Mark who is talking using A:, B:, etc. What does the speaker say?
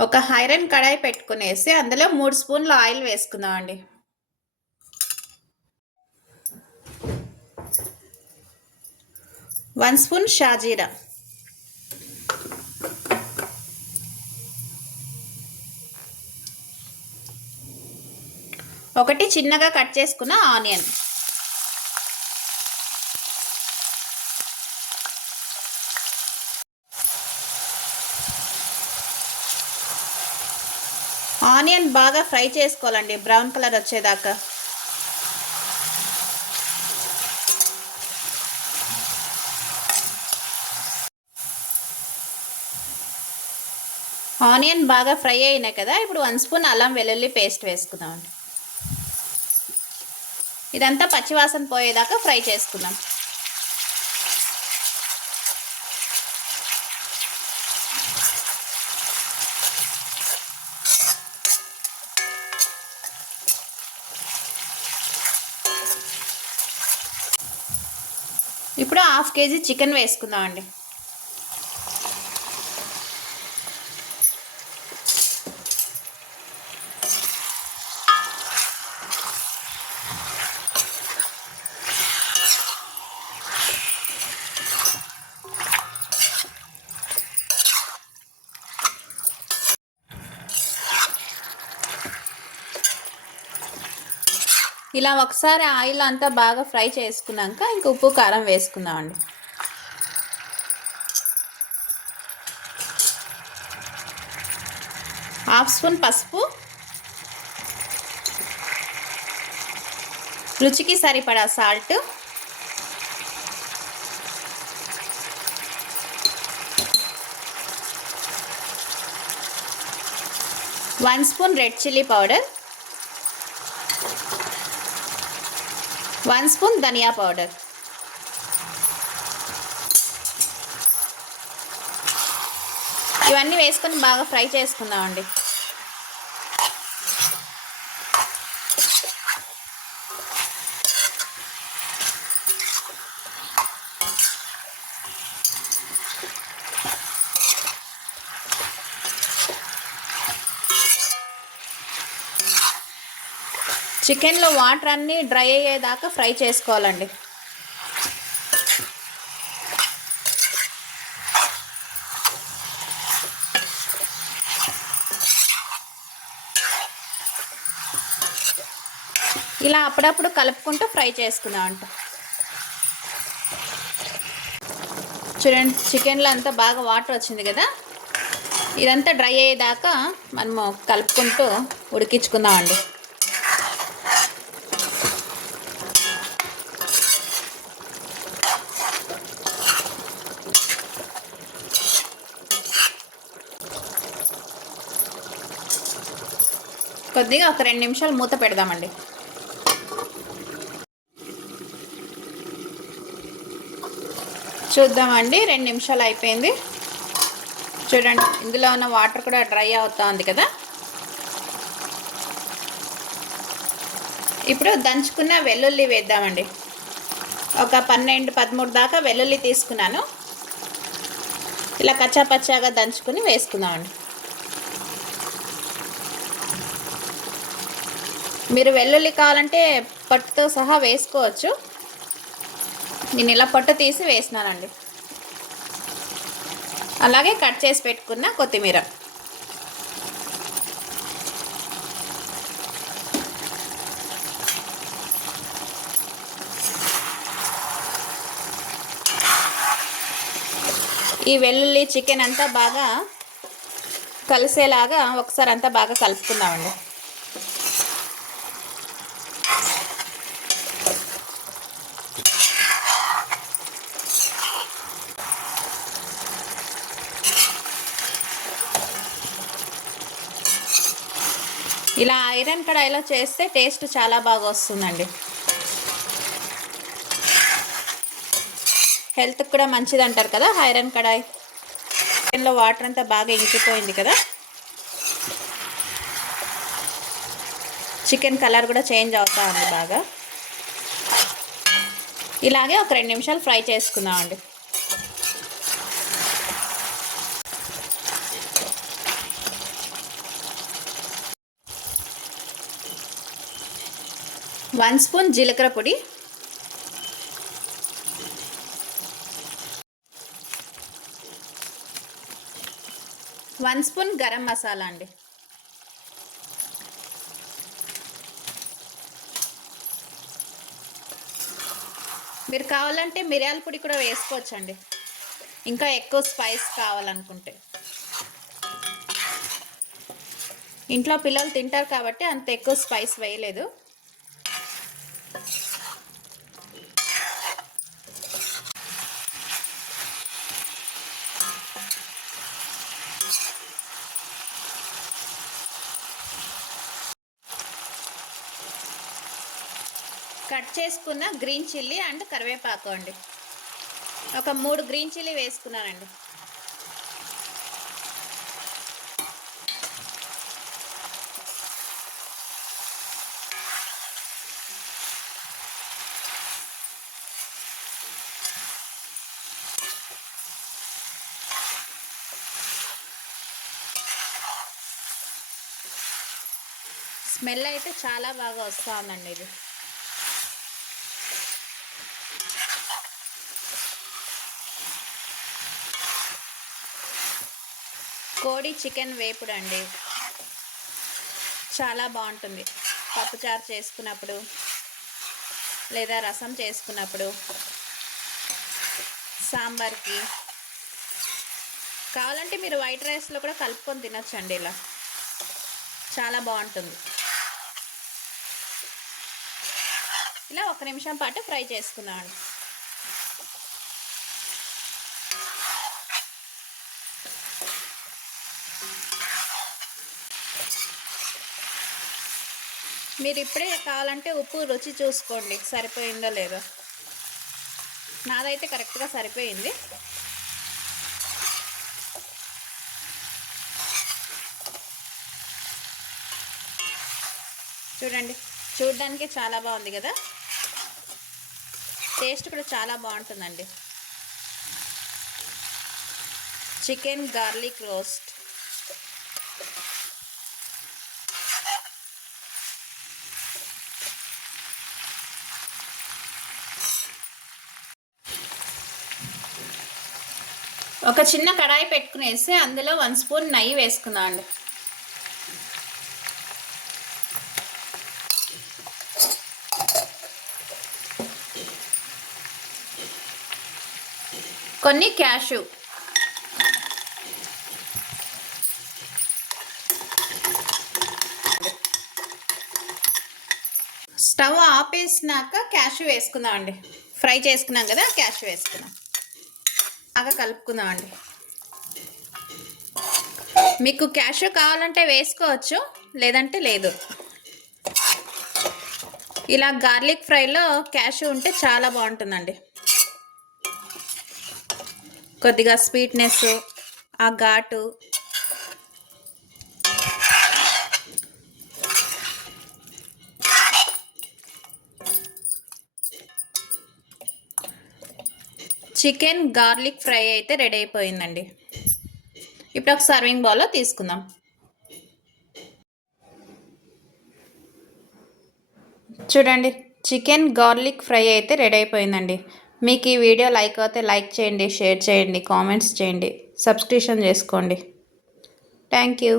A: ఒక ఐరన్ కడాయి పెట్టుకునేసి అందులో మూడు స్పూన్లు ఆయిల్ వేసుకుందామండి. వన్ స్పూన్ షాజీరా. ఒకటి చిన్నగా కట్ చేసుకున్న ఆనియన్. ఆనియన్ బాగా ఫ్రై చేసుకోవాలండి. బ్రౌన్ కలర్ వచ్చేదాకా. ఆనియన్ బాగా ఫ్రై అయినాయి కదా. ఇప్పుడు వన్ స్పూన్ అల్లం వెల్లుల్లి పేస్ట్ వేసుకుందామండి. ఇదంతా పచ్చివాసన పోయేదాకా ఫ్రై చేసుకుందాం. ఇప్పుడు హాఫ్ కేజీ చికెన్ వేసుకుందాం అండి ఇలా ఒకసారి ఆయిల్ అంతా బాగా ఫ్రై చేసుకున్నాక ఇంక ఉప్పు కారం వేసుకుందామండి. హాఫ్ స్పూన్ పసుపు. రుచికి సరిపడా salt. One spoon red chilli powder. One spoon ధనియా పౌడర్ ఇవన్నీ వేసుకొని బాగా ఫ్రై చేసుకుందామండి. చికెన్లో వాటర్ అన్నీ డ్రై అయ్యేదాకా ఫ్రై చేసుకోవాలండి. ఇలా అప్పుడప్పుడు కలుపుకుంటూ ఫ్రై చేసుకుందాం అంట. చూడండి చికెన్లో అంతా బాగా వాటర్ వచ్చింది కదా? ఇదంతా డ్రై అయ్యేదాకా మనము కలుపుకుంటూ ఉడికించుకుందామండి కొద్దిగా ఒక రెండు నిమిషాలు మూత పెడదామండి. చూద్దామండి రెండు నిమిషాలు అయిపోయింది. చూడండి ఇందులో ఉన్న వాటర్ కూడా డ్రై అవుతా ఉంది కదా. ఇప్పుడు దంచుకున్న వెల్లుల్లి వేద్దామండి. ఒక పన్నెండు పదమూడు దాకా వెల్లుల్లి తీసుకున్నాను. ఇలా కచ్చా పచ్చాగా దంచుకుని వేసుకుందామండి. మీరు వెల్లుల్లి కావాలంటే పట్టుతో సహా వేసుకోవచ్చు. నేను ఇలా పట్టు తీసి వేసినానండి. అలాగే కట్ చేసి పెట్టుకున్న కొత్తిమీర. ఈ వెల్లుల్లి చికెన్ అంతా బాగా కలిసేలాగా ఒకసారి అంతా బాగా కలుపుకుందామండి. ఇలా ఐరన్ కడాయిలో చేస్తే టేస్ట్ చాలా బాగా వస్తుందండి. హెల్త్కి కూడా మంచిది అంటారు కదా ఐరన్ కడాయి. చికెన్లో వాటర్ అంతా బాగా ఇంకిపోయింది కదా. చికెన్ కలర్ కూడా చేంజ్ అవుతా ఉంది బాగా. ఇలాగే ఒక రెండు నిమిషాలు ఫ్రై చేసుకుందామండి. వన్ స్పూన్ జీలకర్ర పొడి. వన్ స్పూన్ గరం మసాలా అండి. మీరు కావాలంటే మిరియాల పొడి కూడా వేసుకోవచ్చండి. ఇంకా ఎక్కువ స్పైస్ కావాలనుకుంటే. ఇంట్లో పిల్లలు తింటారు కాబట్టి అంత ఎక్కువ స్పైస్ వేయలేదు. కట్ చేసుకున్న గ్రీన్ చిల్లీ అండ్ కరివేపాకు అండి. ఒక మూడు గ్రీన్ చిల్లీ వేసుకున్నానండి. స్మెల్ అయితే చాలా బాగా వస్తూ ఉందండి ఇది. కోడి చికెన్ వేపుడు అండి చాలా బాగుంటుంది. పప్పుచారు చేసుకున్నప్పుడు లేదా రసం చేసుకున్నప్పుడు సాంబార్కి. కావాలంటే మీరు వైట్ రైస్లో కూడా కలుపుకొని తినొచ్చండి ఇలా. చాలా బాగుంటుంది. ఇలా ఒక నిమిషం పాటు ఫ్రై చేసుకున్నాను మీరు ఇప్పుడే కావాలంటే ఉప్పు రుచి చూసుకోండి. సరిపోయిందో లేదో. నాదైతే కరెక్ట్గా సరిపోయింది. చూడండి. చూడడానికి చాలా బాగుంది కదా? టేస్ట్ కూడా చాలా బాగుంటుందండి. Chicken garlic roast. ఒక చిన్న కడాయి పెట్టుకునేసి అందులో వన్ స్పూన్ నెయ్యి వేసుకుందాం అండి. కొన్ని క్యాషు. స్టవ్ ఆపేసినాక క్యాషు వేసుకుందాం అండి. ఫ్రై చేసుకున్నాం కదా క్యాషు వేసుకున్నాం బాగా కలుపుకుందామండి. మీకు క్యాషు కావాలంటే వేసుకోవచ్చు లేదంటే లేదు. ఇలా గార్లిక్ ఫ్రైలో క్యాషు ఉంటే చాలా బాగుంటుందండి. కొద్దిగా స్వీట్నెస్ ఆ ఘాటు చికెన్ గార్లిక్ ఫ్రై అయితే రెడీ అయిపోయిందండి. ఇప్పుడు ఒక సర్వింగ్ బౌల్లో తీసుకుందాం. చూడండి చికెన్ గార్లిక్ ఫ్రై అయితే రెడీ అయిపోయిందండి. మీకు ఈ వీడియో లైక్ అయితే లైక్ చేయండి షేర్ చేయండి కామెంట్స్ చేయండి సబ్స్క్రిప్షన్ చేసుకోండి. Thank you.